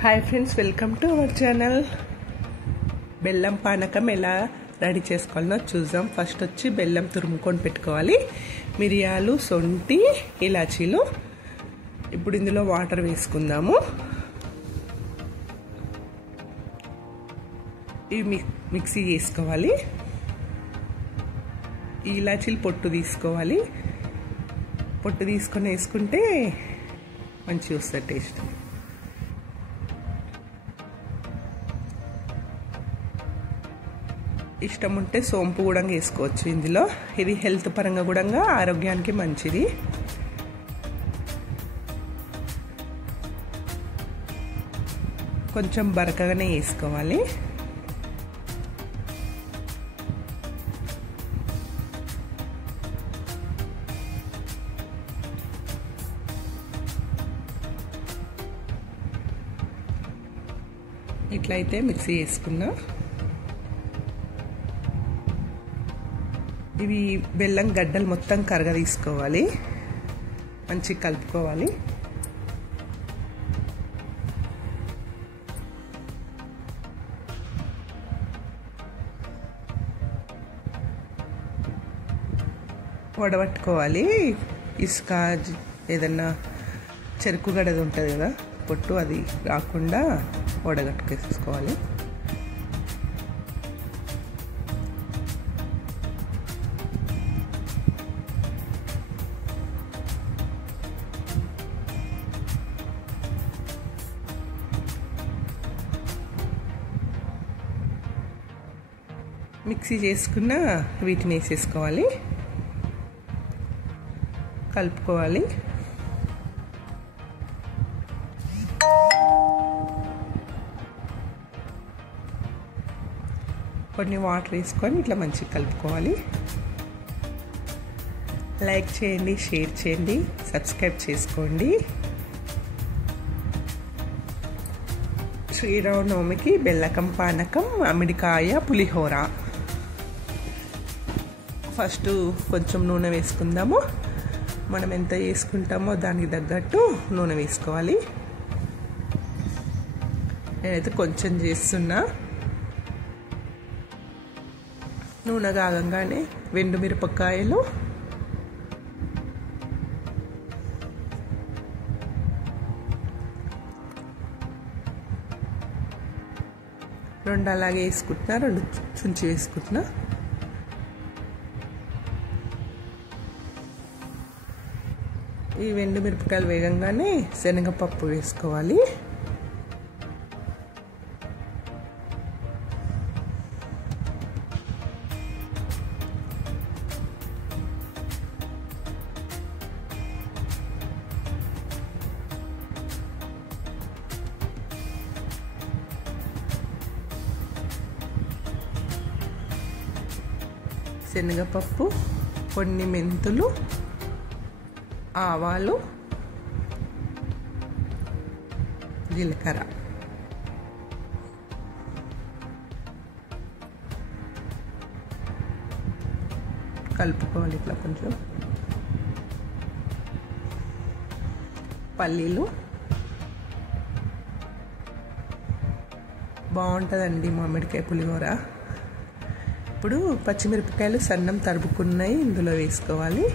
Hi friends, welcome to our channel. బెల్లం పానకం ఎలా రెడీ చేసుకోవాలో చూద్దాం. ఫస్ట్ వచ్చి బెల్లం తురుముకొని పెట్టుకోవాలి. మిరియాలు, సొంటి, ఇలాచీలు. ఇప్పుడు ఇందులో వాటర్ వేసుకుందాము. ఇవి మిక్సీ చేసుకోవాలి. ఈ ఇలాచీలు పొట్టు తీసుకోవాలి. పొట్టు తీసుకొని వేసుకుంటే మంచిగా వస్తుంది టేస్ట్. ఇష్టం ఉంటే సోంపు కూడా వేసుకోవచ్చు ఇందులో. ఇది హెల్త్ పరంగా కూడా ఆరోగ్యానికి మంచిది. కొంచెం బరకగానే వేసుకోవాలి. ఇట్లయితే మిక్సీ వేసుకున్నా. ఇవి బెల్లం గడ్డలు మొత్తం కరగ తీసుకోవాలి. మంచిగా కలుపుకోవాలి. వడబట్టుకోవాలి. ఇసుక ఏదన్నా చెరుకు గడది ఉంటుంది కదా పొట్టు, అది రాకుండా వడగట్టుకేసుకోవాలి. మిక్సీ చేసుకున్న వీటిని వేసేసుకోవాలి. కలుపుకోవాలి. కొన్ని వాటర్ వేసుకొని ఇట్లా మంచిగా కలుపుకోవాలి. లైక్ చేయండి, షేర్ చేయండి, సబ్స్క్రైబ్ చేసుకోండి. శ్రీరామనవమికి బెల్లకం పానకం, మామిడికాయ పులిహోర. ఫస్ట్ కొంచెం నూనె వేసుకుందాము. మనం ఎంత వేసుకుంటామో దానికి తగ్గట్టు నూనె వేసుకోవాలి. నేనైతే కొంచెం చేస్తున్నా. నూనె కాగంగానే వెండు మిరపకాయలు, రెండు అలాగే వేసుకుంటున్నా, రెండు చుంచి వేసుకుంటున్నా. ఈ వెండు మిరపకాయలు వేగంగానే శనగపప్పు వేసుకోవాలి. శనగపప్పు, కొన్ని మెంతులు, ఆవాలు, జీలకర్ర. కలుపుకోవాలి ఇట్లా కొంచెం. పల్లీలు. బాగుంటుందండి మామిడికాయ పులిహోర. ఇప్పుడు పచ్చిమిరపకాయలు సన్నం తరుపుకున్నాయి ఇందులో వేసుకోవాలి.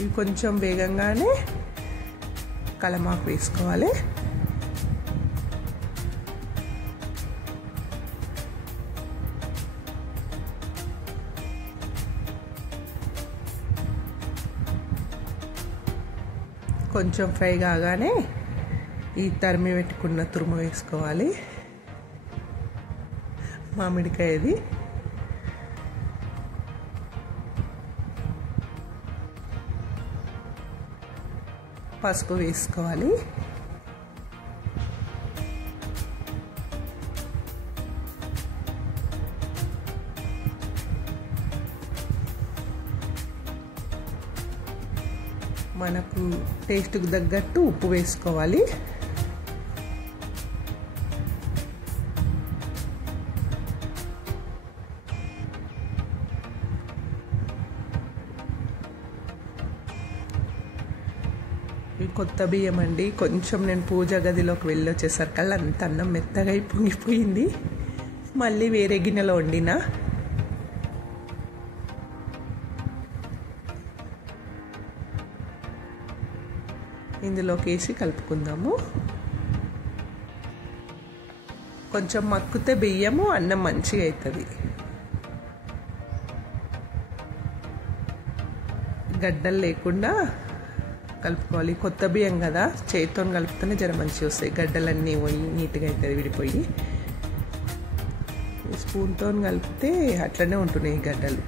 ఇవి కొంచెం వేగంగానే కలమాకు వేసుకోవాలి. కొంచెం ఫ్రై కాగానే ఈ తరిమి పెట్టుకున్న తురుము వేసుకోవాలి. మామిడికాయది. పసుపు వేసుకోవాలి. మనకు టేస్ట్కి తగ్గట్టు ఉప్పు వేసుకోవాలి. కొత్త బియ్యం అండి. కొంచెం నేను పూజ గదిలోకి వెళ్ళి వచ్చేసరికల్లా అంత అన్నం మెత్తగా పొంగిపోయింది. మళ్ళీ వేరే గిన్నెలో వండినా. ఇందులోకి వేసి కలుపుకుందాము. కొంచెం మక్కుతే బియ్యము అన్నం మంచిగా అవుతుంది. గడ్డలు లేకుండా కలుపుకోవాలి. కొత్త బియ్యం కదా, చేతితో కలుపుతూనే జర మంచిగా వస్తాయి. గడ్డలన్నీ పోయి నీట్గా అవుతుంది, విడిపోయి. స్పూన్తో కలిపితే అట్లనే ఉంటున్నాయి గడ్డలు.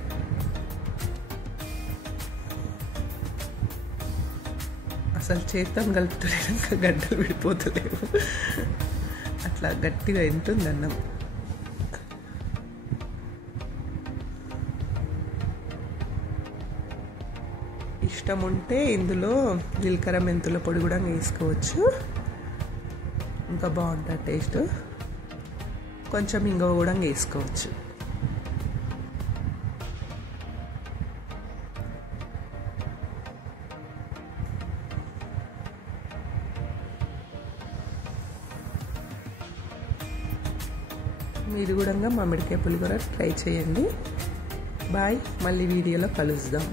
అసలు చేతితో కలుపుతున్నాక గడ్డలు విడిపోతలేవు. అట్లా గట్టిగా ఉంటుంది అన్నం. ఇష్టం ఉంటే ఇందులో జీలకర్ర మెంతుల పొడి కూడా వేసుకోవచ్చు, ఇంకా బాగుంటుంది టేస్ట్. కొంచెం ఇంగువ కూడా వేసుకోవచ్చు. మీరు కూడా మామిడికాయ పులిహోర ట్రై చేయండి. బాయ్, మళ్ళీ వీడియోలో కలుద్దాం.